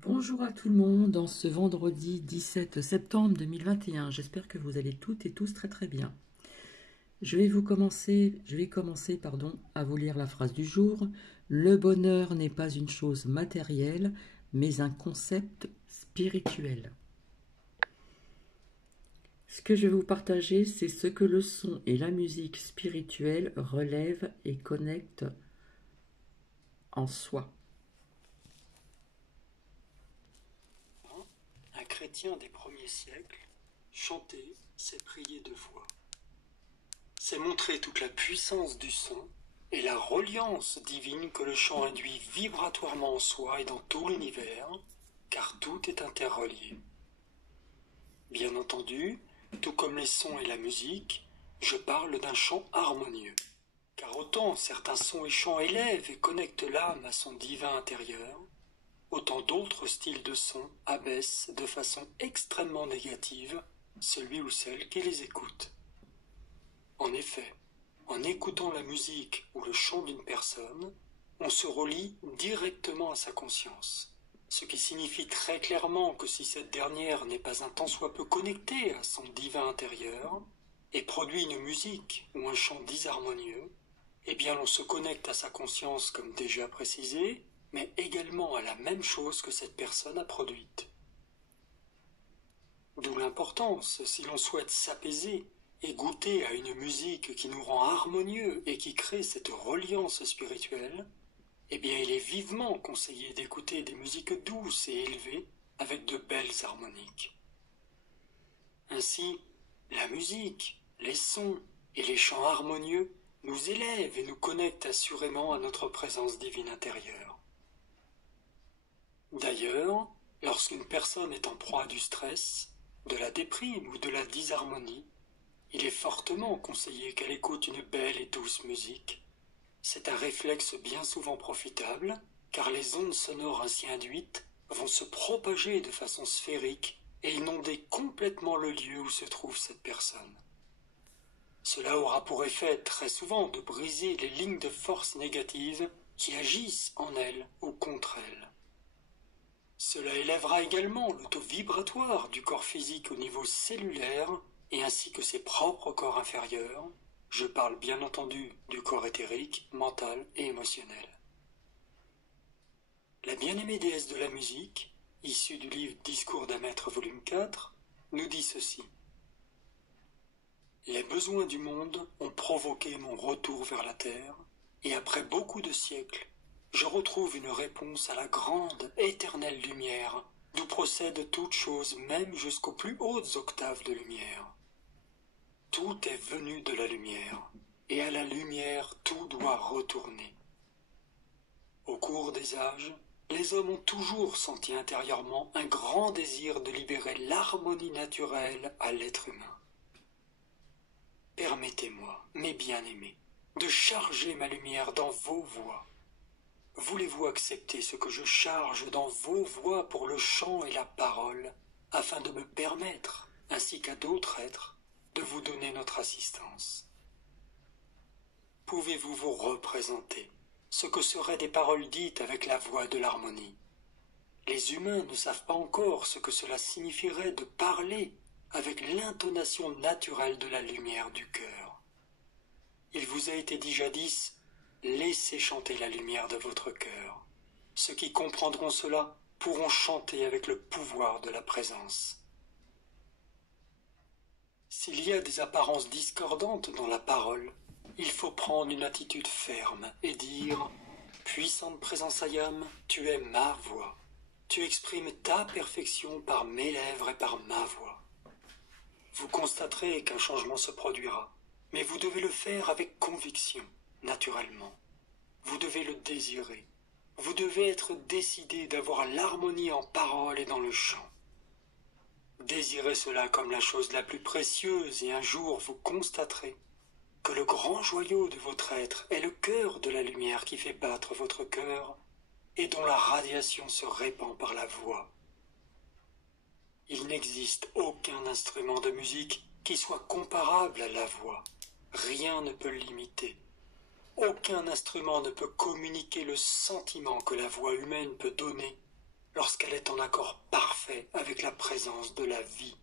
Bonjour à tout le monde, en ce vendredi 17 septembre 2021. J'espère que vous allez toutes et tous très très bien. Je vais commencer à vous lire la phrase du jour. Le bonheur n'est pas une chose matérielle, mais un concept spirituel. Ce que je vais vous partager, c'est ce que le son et la musique spirituelle relèvent et connectent en soi. Un chrétien des premiers siècles, chanter, c'est prier de foi. C'est montrer toute la puissance du son et la reliance divine que le chant induit vibratoirement en soi et dans tout l'univers, car tout est interrelié. Bien entendu, tout comme les sons et la musique, je parle d'un chant harmonieux, car autant certains sons et chants élèvent et connectent l'âme à son divin intérieur, autant d'autres styles de son abaissent de façon extrêmement négative celui ou celle qui les écoute. En effet, en écoutant la musique ou le chant d'une personne, on se relie directement à sa conscience, ce qui signifie très clairement que si cette dernière n'est pas un tant soit peu connectée à son divin intérieur, et produit une musique ou un chant disharmonieux, eh bien l'on se connecte à sa conscience comme déjà précisé, mais également à la même chose que cette personne a produite. D'où l'importance, si l'on souhaite s'apaiser et goûter à une musique qui nous rend harmonieux et qui crée cette reliance spirituelle, eh bien il est vivement conseillé d'écouter des musiques douces et élevées avec de belles harmoniques. Ainsi, la musique, les sons et les chants harmonieux nous élèvent et nous connectent assurément à notre présence divine intérieure. D'ailleurs, lorsqu'une personne est en proie du stress, de la déprime ou de la disharmonie, il est fortement conseillé qu'elle écoute une belle et douce musique. C'est un réflexe bien souvent profitable, car les ondes sonores ainsi induites vont se propager de façon sphérique et inonder complètement le lieu où se trouve cette personne. Cela aura pour effet très souvent de briser les lignes de force négatives qui agissent en elle ou contre elle. Cela élèvera également le taux vibratoire du corps physique au niveau cellulaire et ainsi que ses propres corps inférieurs. Je parle bien entendu du corps éthérique, mental et émotionnel. La bien-aimée déesse de la musique, issue du livre Discours d'un maître volume 4, nous dit ceci. Les besoins du monde ont provoqué mon retour vers la terre, et après beaucoup de siècles, je retrouve une réponse à la grande, éternelle lumière, d'où procède toute chose, même jusqu'aux plus hautes octaves de lumière. Tout est venu de la lumière, et à la lumière tout doit retourner. Au cours des âges, les hommes ont toujours senti intérieurement un grand désir de libérer l'harmonie naturelle à l'être humain. Permettez-moi, mes bien-aimés, de charger ma lumière dans vos voix. Voulez-vous accepter ce que je charge dans vos voix pour le chant et la parole, afin de me permettre, ainsi qu'à d'autres êtres, de vous donner notre assistance? Pouvez-vous vous représenter ce que seraient des paroles dites avec la voix de l'harmonie? Les humains ne savent pas encore ce que cela signifierait de parler avec l'intonation naturelle de la lumière du cœur. Il vous a été dit jadis, laissez chanter la lumière de votre cœur. Ceux qui comprendront cela pourront chanter avec le pouvoir de la présence. S'il y a des apparences discordantes dans la parole, il faut prendre une attitude ferme et dire « Puissante présence Ayam, tu es ma voix. Tu exprimes ta perfection par mes lèvres et par ma voix. » Vous constaterez qu'un changement se produira, mais vous devez le faire avec conviction, naturellement. Vous devez le désirer. Vous devez être décidé d'avoir l'harmonie en parole et dans le chant. Désirez cela comme la chose la plus précieuse et un jour vous constaterez que le grand joyau de votre être est le cœur de la lumière qui fait battre votre cœur et dont la radiation se répand par la voix. Il n'existe aucun instrument de musique qui soit comparable à la voix. Rien ne peut l'imiter. Aucun instrument ne peut communiquer le sentiment que la voix humaine peut donner, lorsqu'elle est en accord parfait avec la présence de la vie.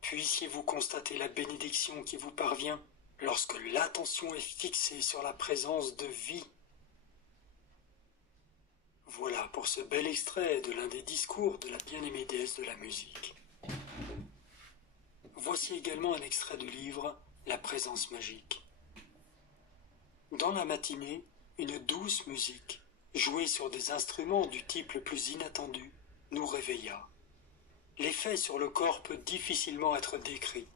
Puissiez-vous constater la bénédiction qui vous parvient lorsque l'attention est fixée sur la présence de vie. Voilà pour ce bel extrait de l'un des discours de la bien-aimée déesse de la musique. Voici également un extrait du livre La présence magique. Dans la matinée, une douce musique, jouée sur des instruments du type le plus inattendu, nous réveilla. L'effet sur le corps peut difficilement être décrit.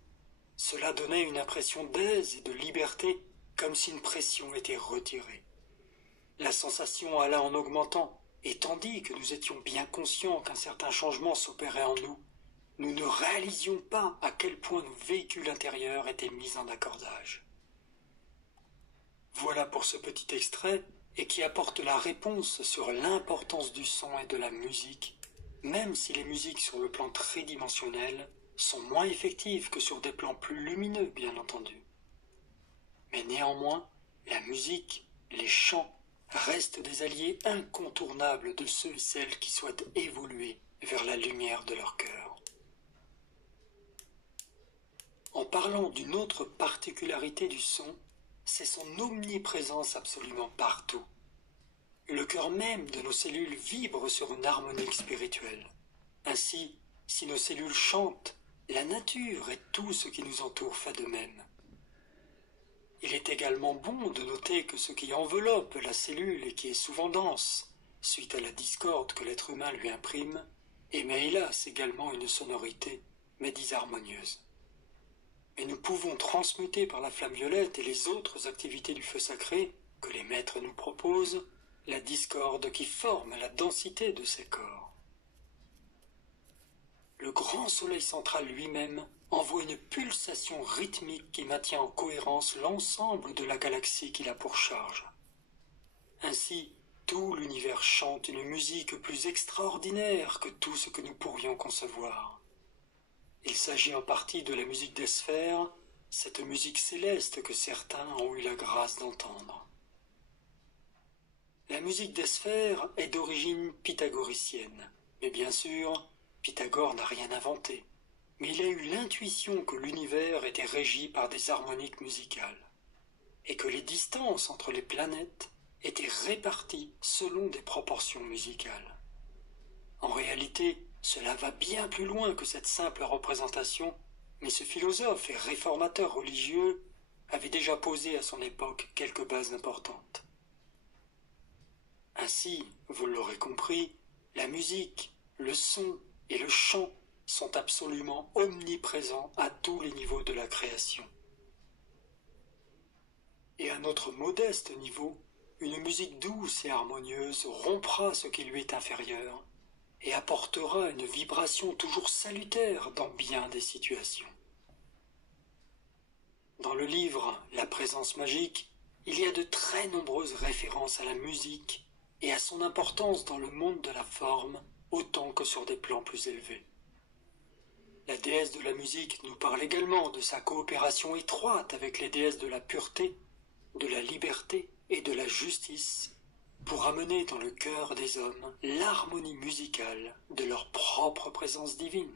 Cela donnait une impression d'aise et de liberté, comme si une pression était retirée. La sensation alla en augmentant, et tandis que nous étions bien conscients qu'un certain changement s'opérait en nous, nous ne réalisions pas à quel point nos véhicules intérieurs étaient mis en accordage. Voilà pour ce petit extrait, et qui apporte la réponse sur l'importance du son et de la musique, même si les musiques sur le plan tridimensionnel sont moins effectives que sur des plans plus lumineux, bien entendu. Mais néanmoins, la musique, les chants, restent des alliés incontournables de ceux et celles qui souhaitent évoluer vers la lumière de leur cœur. En parlant d'une autre particularité du son, c'est son omniprésence absolument partout. Le cœur même de nos cellules vibre sur une harmonique spirituelle. Ainsi, si nos cellules chantent, la nature et tout ce qui nous entoure fait de même. Il est également bon de noter que ce qui enveloppe la cellule et qui est souvent dense, suite à la discorde que l'être humain lui imprime, émet hélas également une sonorité, mais disharmonieuse. Mais nous pouvons transmuter par la flamme violette et les autres activités du feu sacré que les maîtres nous proposent, la discorde qui forme la densité de ces corps. Le grand soleil central lui-même envoie une pulsation rythmique qui maintient en cohérence l'ensemble de la galaxie qu'il a pour charge. Ainsi, tout l'univers chante une musique plus extraordinaire que tout ce que nous pourrions concevoir. Il s'agit en partie de la musique des sphères, cette musique céleste que certains ont eu la grâce d'entendre. La musique des sphères est d'origine pythagoricienne, mais bien sûr, Pythagore n'a rien inventé, mais il a eu l'intuition que l'univers était régi par des harmoniques musicales, et que les distances entre les planètes étaient réparties selon des proportions musicales. En réalité, cela va bien plus loin que cette simple représentation, mais ce philosophe et réformateur religieux avait déjà posé à son époque quelques bases importantes. Ainsi, vous l'aurez compris, la musique, le son et le chant sont absolument omniprésents à tous les niveaux de la création. Et à notre modeste niveau, une musique douce et harmonieuse rompra ce qui lui est inférieur et apportera une vibration toujours salutaire dans bien des situations. Dans le livre La présence magique, il y a de très nombreuses références à la musique et à son importance dans le monde de la forme, autant que sur des plans plus élevés. La déesse de la musique nous parle également de sa coopération étroite avec les déesses de la pureté, de la liberté et de la justice, pour amener dans le cœur des hommes l'harmonie musicale de leur propre présence divine.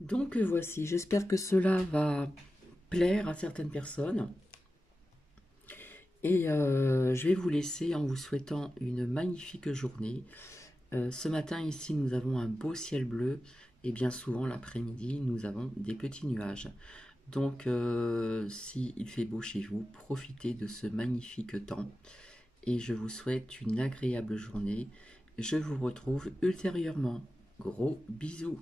Donc voici, j'espère que cela va plaire à certaines personnes. Et je vais vous laisser en vous souhaitant une magnifique journée. Ce matin ici nous avons un beau ciel bleu et bien souvent l'après-midi nous avons des petits nuages. Donc s'il fait beau chez vous, profitez de ce magnifique temps. Et je vous souhaite une agréable journée. Je vous retrouve ultérieurement. Gros bisous.